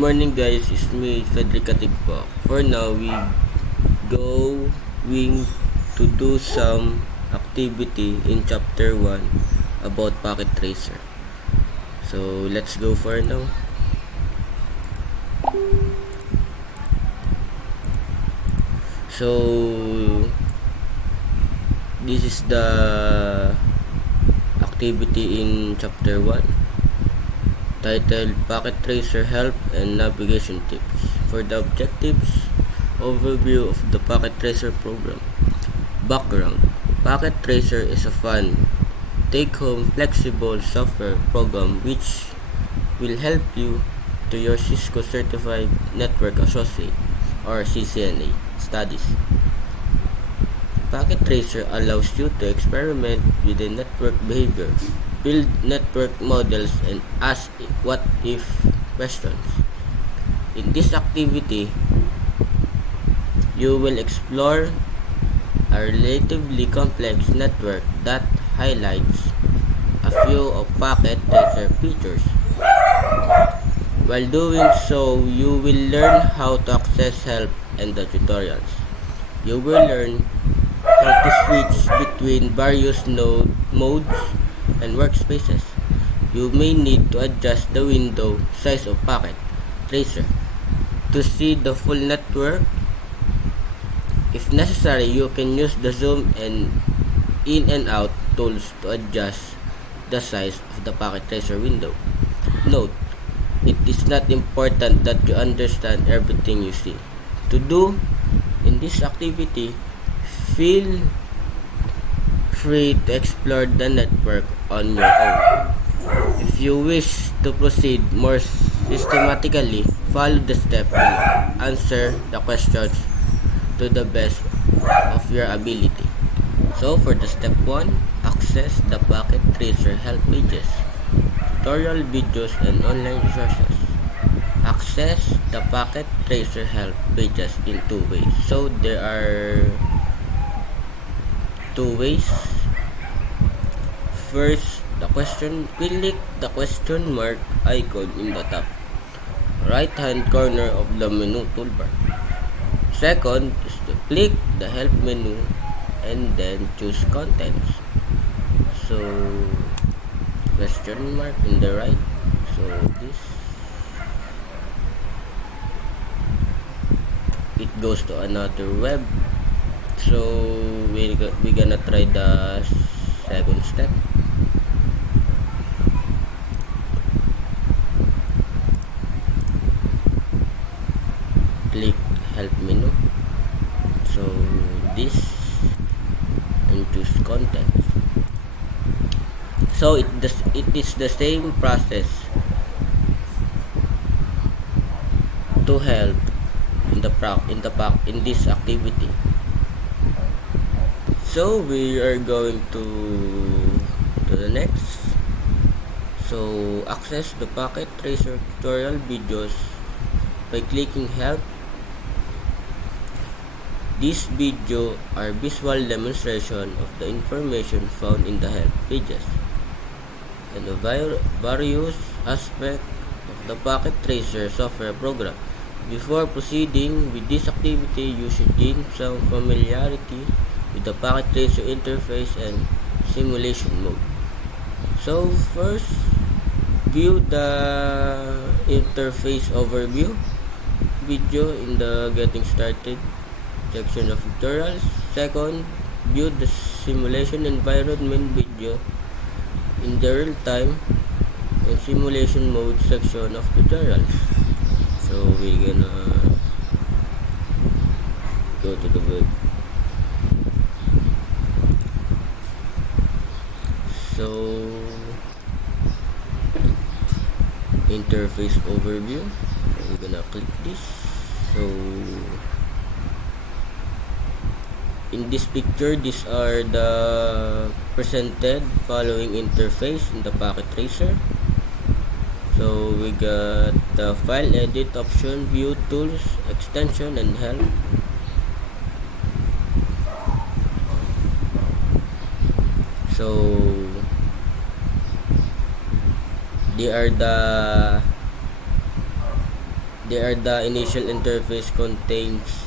morning guys, it's me Federica Tigpo. For now, we going to do some activity in chapter 1 about Packet Tracer. So let's go for now. So this is the activity in chapter 1 titled Packet Tracer Help and Navigation Tips. For the objectives, overview of the Packet Tracer program. Background: Packet Tracer is a fun, take-home, flexible software program which will help you to your Cisco Certified Network Associate or CCNA studies. Packet Tracer allows you to experiment with the network behavior, build network models, and ask what-if questions. In this activity, you will explore a relatively complex network that highlights a few of Packet Tracer features. While doing so, you will learn how to access help and the tutorials. You will learn how to switch between various modes and workspaces. You may need to adjust the window size of Packet Tracer to see the full network. If necessary, you can use the zoom and in and out tools to adjust the size of the Packet Tracer window. Note: it is not important that you understand everything you see. To do in this activity, feel free to explore the network on your own. If you wish to proceed more systematically, follow the steps and answer the questions to the best of your ability. So for the step 1, access the Packet Tracer help pages, tutorial videos, and online resources. Access the Packet Tracer help pages in two ways. So there are two ways. First, click the question mark icon in the top right hand corner of the menu toolbar. Second is to click the help menu and then choose contents. So question mark in the right. So this it goes to another web. So we're gonna try the second step. Click help menu. So this and choose contents. So it is the same process to help in this activity. So we are going to the next. So access the Packet Tracer tutorial videos by clicking help. These videos are visual demonstration of the information found in the help pages and the various aspects of the Packet Tracer software program. Before proceeding with this activity, you should gain some familiarity with the Packet Tracer interface and simulation mode. So first, view the interface overview video in the getting started section of tutorials. Second, view the simulation environment video in the real-time and simulation mode section of tutorials. So we're gonna go to the web. So interface overview, so we're gonna click this. So in this picture, these are the presented following interface in the Packet Tracer. So we got the file edit option, view tools, extension, and help. So they are the The initial interface contains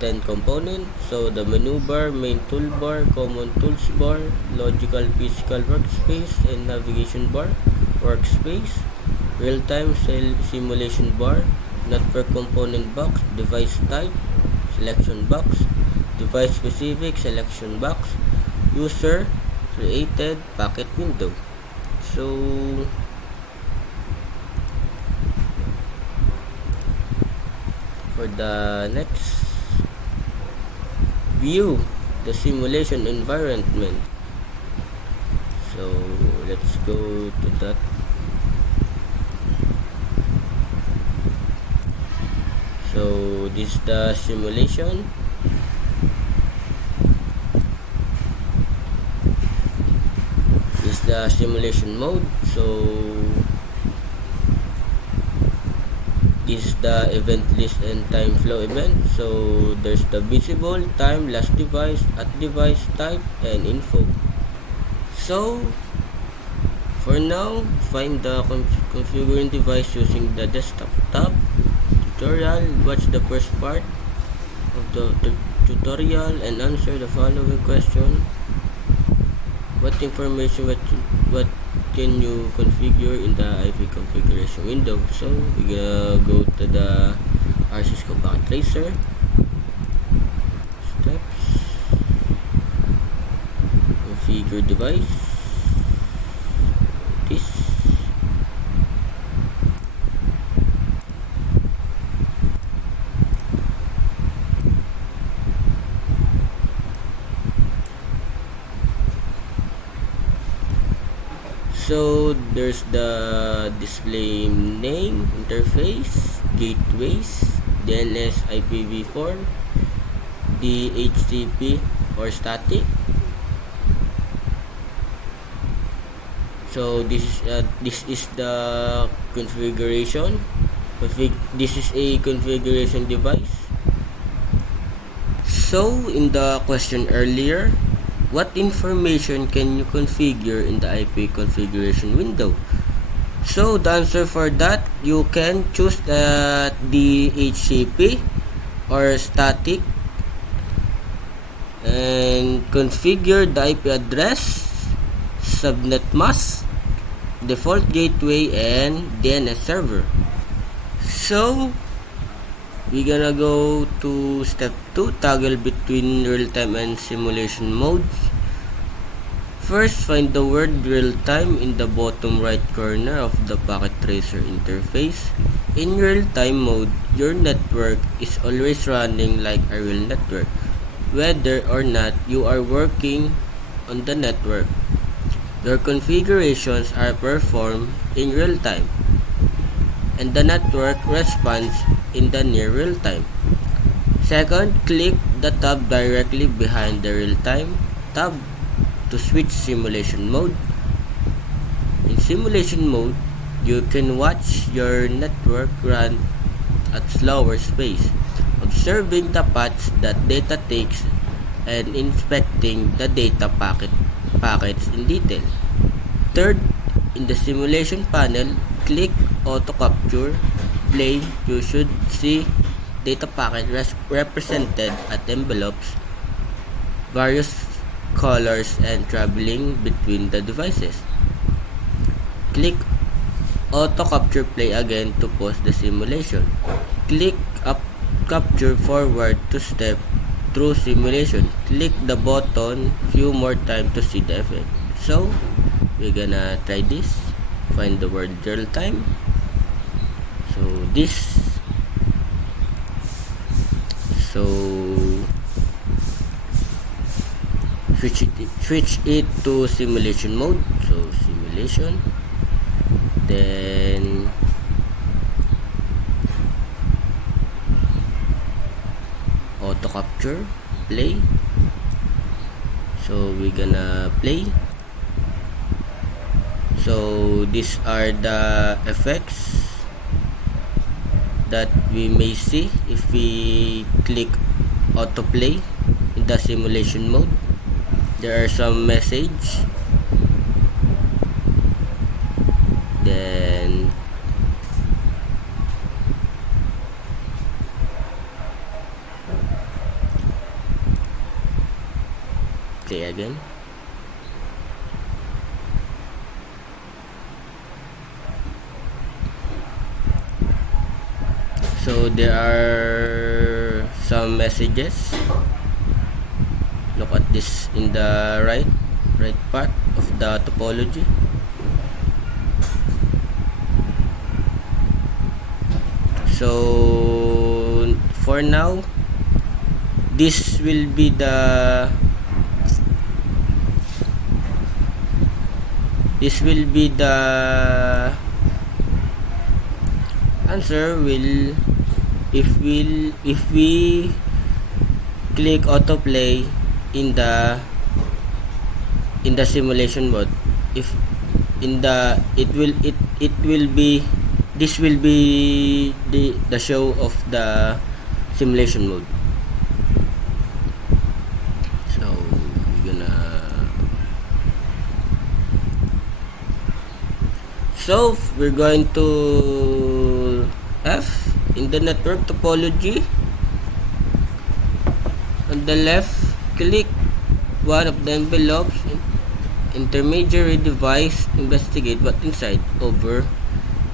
10 components. So the menu bar, main toolbar, common tools bar, logical physical workspace, and navigation bar, workspace, real-time simulation bar, network component box, device type, selection box, device specific selection box, user created packet window. So for the next view the simulation environment, so let's go to that. So this is the simulation. This is the simulation mode. So this is the event list and time flow event. So there's the visible, time, last device, at device, type, and info. So for now, find the configuring device using the desktop tab. Tutorial. Watch the first part of the tutorial and answer the following question. What information what can you configure in the IP configuration window? So we're gonna go to the Cisco Packet Tracer steps, configure device, this. So there's the display name, interface, gateways, DNS, IPv4, DHCP or static. So this is the configuration. This is a configuration device. So in the question earlier, what information can you configure in the IP configuration window? So the answer for that, you can choose the DHCP or static and configure the IP address, subnet mask, default gateway, and DNS server. So we're gonna go to step 2, toggle between real-time and simulation modes. First, find the word real-time in the bottom right corner of the Packet Tracer interface. In real-time mode, your network is always running like a real network, whether or not you are working on the network. Your configurations are performed in real time, and the network responds in the near real time. Second, click the tab directly behind the real time tab to switch simulation mode. In simulation mode, you can watch your network run at slower pace, observing the paths that data takes and inspecting the data packets in detail. Third, in the simulation panel, click Auto Capture Play. You should see data packet represented at envelopes, various colors, and traveling between the devices. Click Auto Capture Play again to pause the simulation. Click up Capture Forward to step through simulation. Click the button few more times to see the effect. So we're gonna try this. Find the word real time. So this. So switch it to simulation mode. So simulation, then auto capture play. So we're gonna play. So these are the effects that we may see if we click autoplay in the simulation mode. There are some message, then stay again. So there are some messages. Look at this in the right part of the topology. So for now, this will be the answer will if we click autoplay in the simulation mode. If in the it will be this will be the show of the simulation mode. So we're gonna we're going to F in the network topology. On the left, click one of the envelopes. Intermediary device, investigate what inside. Over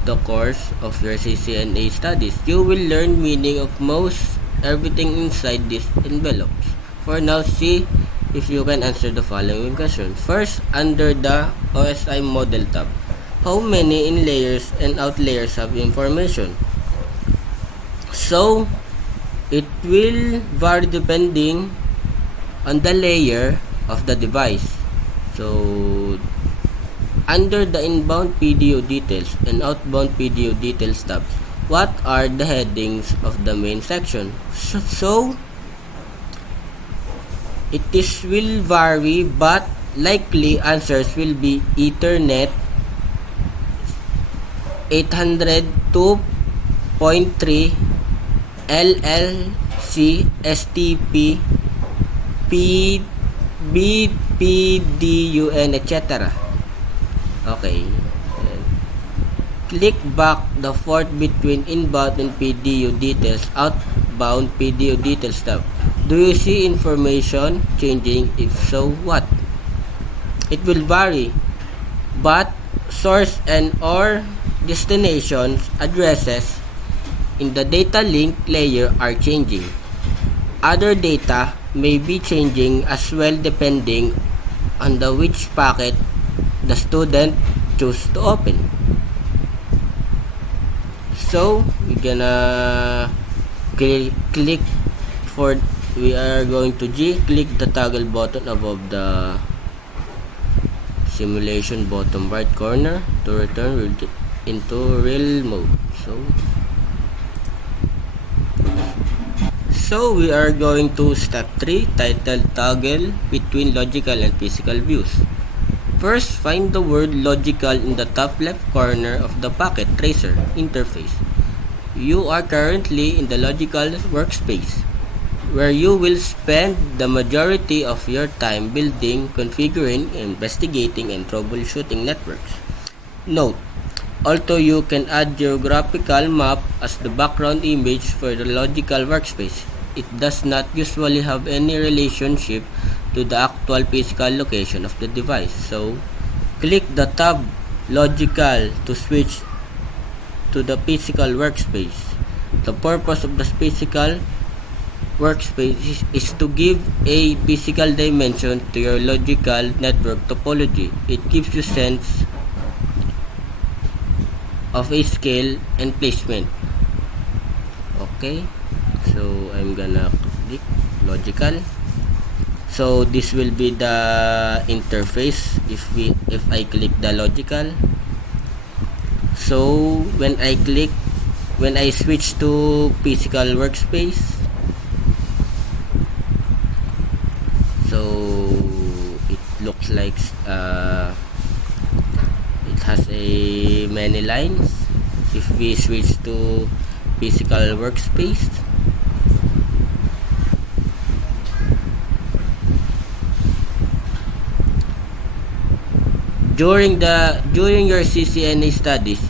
the course of your CCNA studies, you will learn meaning of most everything inside these envelopes. For now, see if you can answer the following questions. First, under the OSI model tab, how many in layers and out layers have information? So it will vary depending on the layer of the device. So under the inbound PDO details and outbound PDO details tabs, what are the headings of the main section? So it will vary, but likely answers will be Ethernet 802.3, LLC, STP, BPDUN, etc. Okay. Click back the fourth between inbound and PDU details, outbound PDU details tab. Do you see information changing? If so, what? It will vary, but source and or destinations addresses in the data link layer are changing. Other data may be changing as well depending on the which packet the student choose to open. So we're gonna click for, we are going to G, click the toggle button above the simulation bottom right corner to return into real mode. So we are going to step 3, titled Toggle Between Logical and Physical Views. First, find the word logical in the top left corner of the packet tracer interface. You are currently in the logical workspace, where you will spend the majority of your time building, configuring, investigating, and troubleshooting networks. Note, although you can add geographical map as the background image for the logical workspace, it does not usually have any relationship to the actual physical location of the device. So, click the tab Logical to switch to the physical workspace. The purpose of the physical workspace is to give a physical dimension to your logical network topology. It gives you sense of a scale and placement. Okay, so I'm gonna click logical. So this will be the interface if I click the logical. So when I switch to physical workspace, so it looks like it has a many lines. If we switch to physical workspace, during your CCNA studies,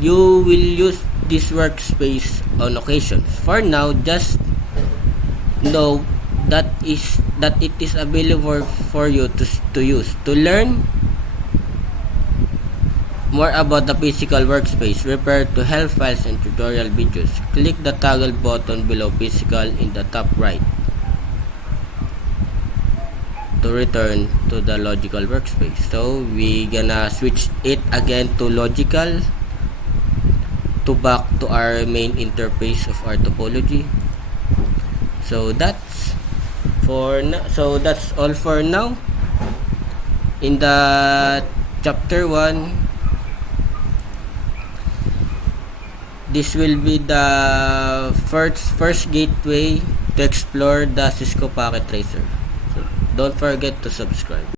you will use this workspace on occasions. For now, just know that that it is available for you to use. To learn more about the physical workspace, refer to help files and tutorial videos. Click the toggle button below physical in the top right to return to the logical workspace. So we gonna switch it again to logical to back to our main interface of our topology. So that's all for now. In the chapter 1, this will be the first gateway to explore the Cisco Packet Tracer. So don't forget to subscribe.